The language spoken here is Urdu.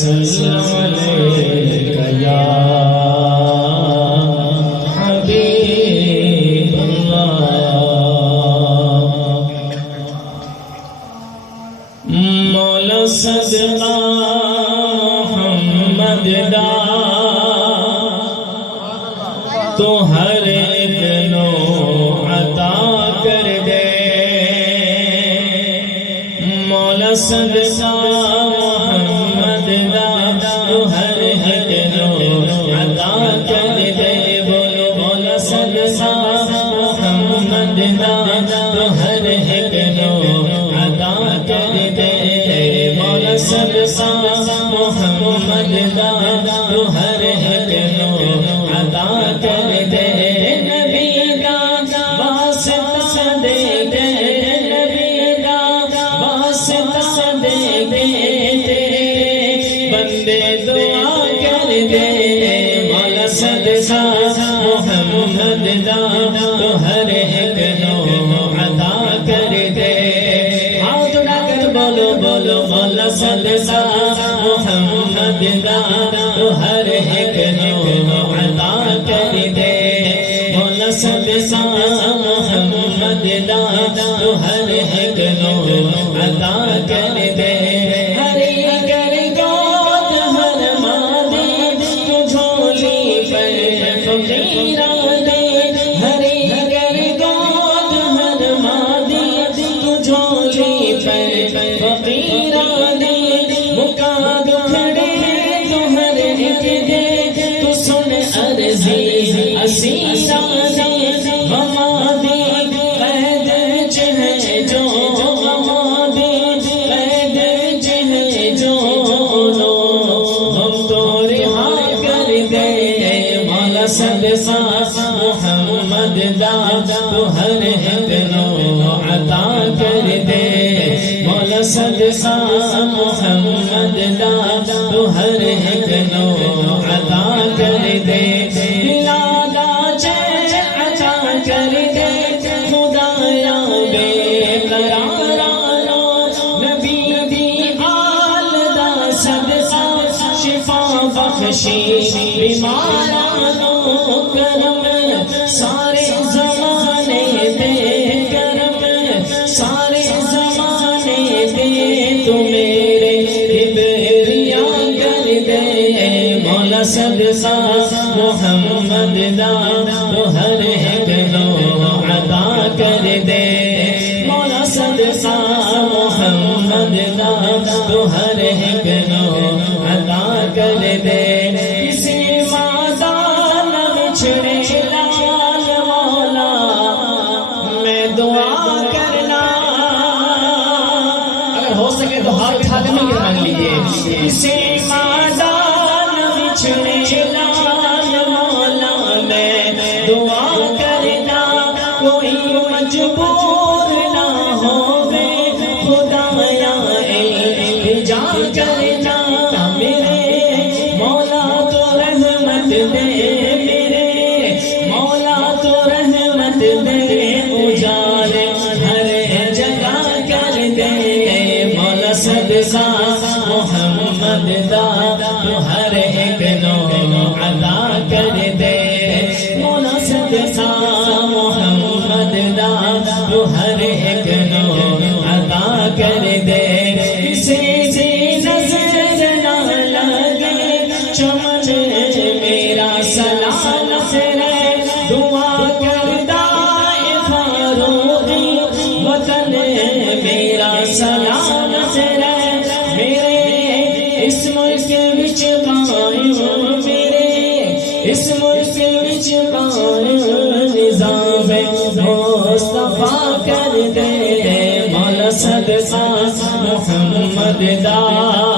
وسلم علیک یا حبیب اللہ مولا صدقہ محمد دا تو ہر ایک نو عطا کر دے مولا صدقہ محمد دا تو ہر ایک نو عطا کر دے بولو مولا صدقہ محمد دا تو ہر ایک نو عطا کر دے مولا صدقہ محمد دا تو ہر ایک نو عطا کر دے نبی دا واسطہ دے دے نبی دا واسطہ دے دے بندے دعا کر دے مولا صدقہ محمد دا تو ہر ایک نو عطا کر دے ہاتھ اٹھا کر بولو بولو مولا صدقہ محمد دا تو ہر ایک نو عطا کر دے مولا صدقہ محمد دا تو ہر ایک نو عطا کر دے ہری کر گود ہر مادی تو جھولی پر فقیرہ دے ہری کر گود ہر مادی تو جھولی پر فقیرہ دے مکا دکھڑے تو ہر ایک دے تو سن عرضی اسیرہ دے وما دی قید چہ جو وما دی قید چہ جو ہم تو رہا کر دے مولا صدقہ محمد دا تو ہر ایک نو عطا کر دے مولا صدقہ محمد دا تو ہر ایک نو عطا کر دے بلادا چین عطا کر دے خدایا بے قرارا نبی دی آل دا صدقہ شفا بخشی بیمارا کرم سارے زمانے دے کرم سارے زمانے دے تو میرے کبریا کر دے مولا صدقہ محمد دا تو ہر ایک نو عطا کر دے مولا صدقہ محمد دا تو ہر ایک نو عطا کر دے کسی مادہ نہ بچھڑے لال مولا میں دعا کرنا اگر ہو سکے تو ہاتھ اٹھا کے مانگ لیجیے کسی مادہ نہ بچھڑے لال مولا میں دعا کرنا کوئی مجبور نہ ہووے خدایا التجا کرنا میرے مولا تو رحمت دے میرے مولا تو رحمت دے اجالے ہر جگہ کر دے مولا صدقہ محمد دا تو ہر ایک نو عطا کر دے مولا صدقہ محمد دا تو ہر ایک نو عطا کر دے کسی سے نظر نہ لگے چمن میرا سلام رے دعا کردہ فاروقی وطن میرا سلام رے میرے اس ملک وچ قائم میرے اس ملک وچ قائم نظام مصطفیٰ کر دے مولا صدقہ محمد دا